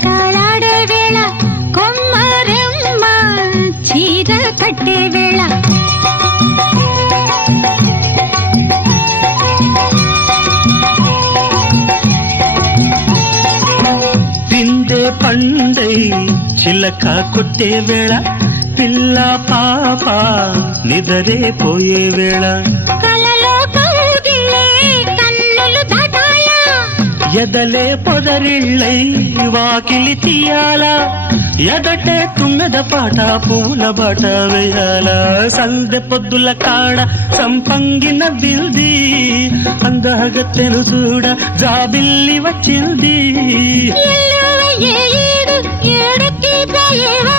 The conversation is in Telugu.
చిలకలాడే వేళ కొమ్మరెమ్మ చీర కట్టే వేళ పిందే పండై చిలక కొట్టే వేళ పిల్ల పాప నిదరే పోయే వేళ కలలో కౌగిలే కన్నులు దాటాయా ఎదలే పొదరిళ్ళై వాకిలి తీయాలా ఎదటే తుమ్మెద పాట పూల బాట వేయాల సందె పొద్దుల కాడ సంపంగిన బిల్ది అందగత్తెను చూడ జాబిల్లి వచ్చింది ఏడుకి పోయేవా